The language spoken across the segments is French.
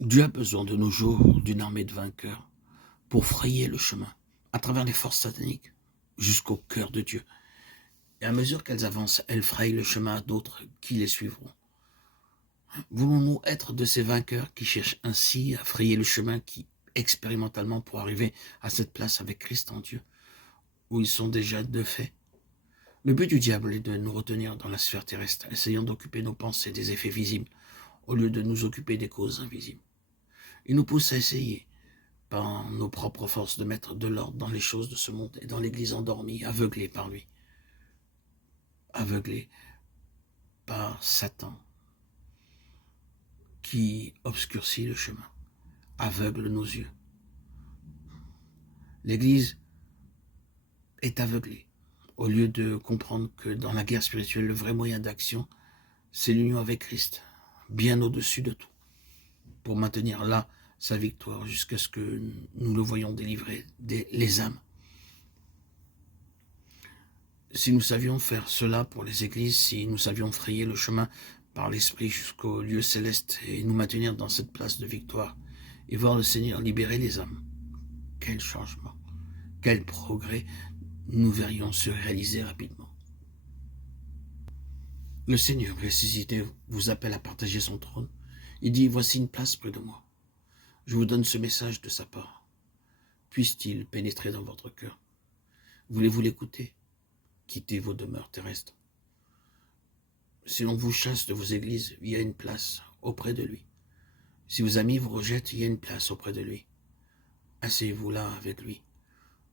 Dieu a besoin de nos jours d'une armée de vainqueurs pour frayer le chemin à travers les forces sataniques jusqu'au cœur de Dieu. Et à mesure qu'elles avancent, elles frayent le chemin à d'autres qui les suivront. Voulons-nous être de ces vainqueurs qui cherchent ainsi à frayer le chemin qui, expérimentalement, pour arriver à cette place avec Christ en Dieu, où ils sont déjà de fait? Le but du diable est de nous retenir dans la sphère terrestre, essayant d'occuper nos pensées des effets visibles, au lieu de nous occuper des causes invisibles. Il nous pousse à essayer, par nos propres forces, de mettre de l'ordre dans les choses de ce monde et dans l'Église endormie, aveuglée par lui, aveuglée par Satan, qui obscurcit le chemin, aveugle nos yeux. L'Église est aveuglée, au lieu de comprendre que dans la guerre spirituelle, le vrai moyen d'action, c'est l'union avec Christ, bien au-dessus de tout, pour maintenir là sa victoire jusqu'à ce que nous le voyions délivrer les âmes. Si nous savions faire cela pour les églises, si nous savions frayer le chemin par l'Esprit jusqu'au lieu céleste et nous maintenir dans cette place de victoire et voir le Seigneur libérer les âmes, quel changement, quel progrès nous verrions se réaliser rapidement. Le Seigneur ressuscité vous appelle à partager son trône. Il dit, voici une place près de moi. Je vous donne ce message de sa part. Puisse-t-il pénétrer dans votre cœur? Voulez-vous l'écouter? Quittez vos demeures terrestres. Si l'on vous chasse de vos églises, il y a une place auprès de lui. Si vos amis vous rejettent, il y a une place auprès de lui. Asseyez-vous là avec lui.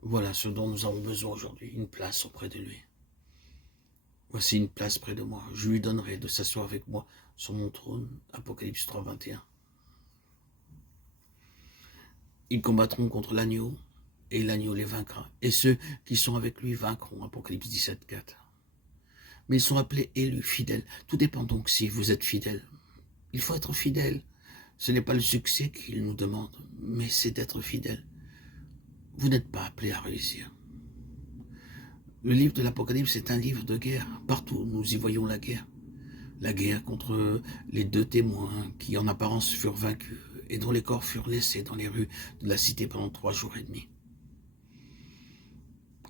Voilà ce dont nous avons besoin aujourd'hui, une place auprès de lui. Voici une place près de moi. Je lui donnerai de s'asseoir avec moi sur mon trône. Apocalypse 3, 21. Ils combattront contre l'agneau, et l'agneau les vaincra. Et ceux qui sont avec lui vaincront. Apocalypse 17, 4. Mais ils sont appelés élus, fidèles. Tout dépend donc si vous êtes fidèles. Il faut être fidèle. Ce n'est pas le succès qu'il nous demande, mais c'est d'être fidèle. Vous n'êtes pas appelés à réussir. Le livre de l'Apocalypse est un livre de guerre. Partout, nous y voyons la guerre. La guerre contre les deux témoins qui, en apparence, furent vaincus et dont les corps furent laissés dans les rues de la cité pendant 3 jours et demi.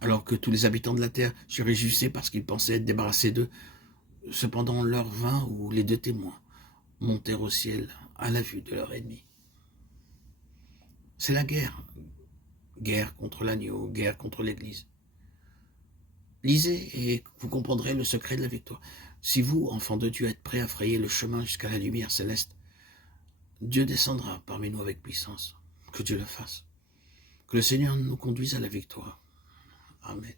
Alors que tous les habitants de la terre se réjouissaient parce qu'ils pensaient être débarrassés d'eux, cependant l'heure vint où les deux témoins montèrent au ciel à la vue de leur ennemi. C'est la guerre. Guerre contre l'agneau, guerre contre l'Église. Lisez et vous comprendrez le secret de la victoire. Si vous, enfants de Dieu, êtes prêts à frayer le chemin jusqu'à la lumière céleste, Dieu descendra parmi nous avec puissance. Que Dieu le fasse. Que le Seigneur nous conduise à la victoire. Amen.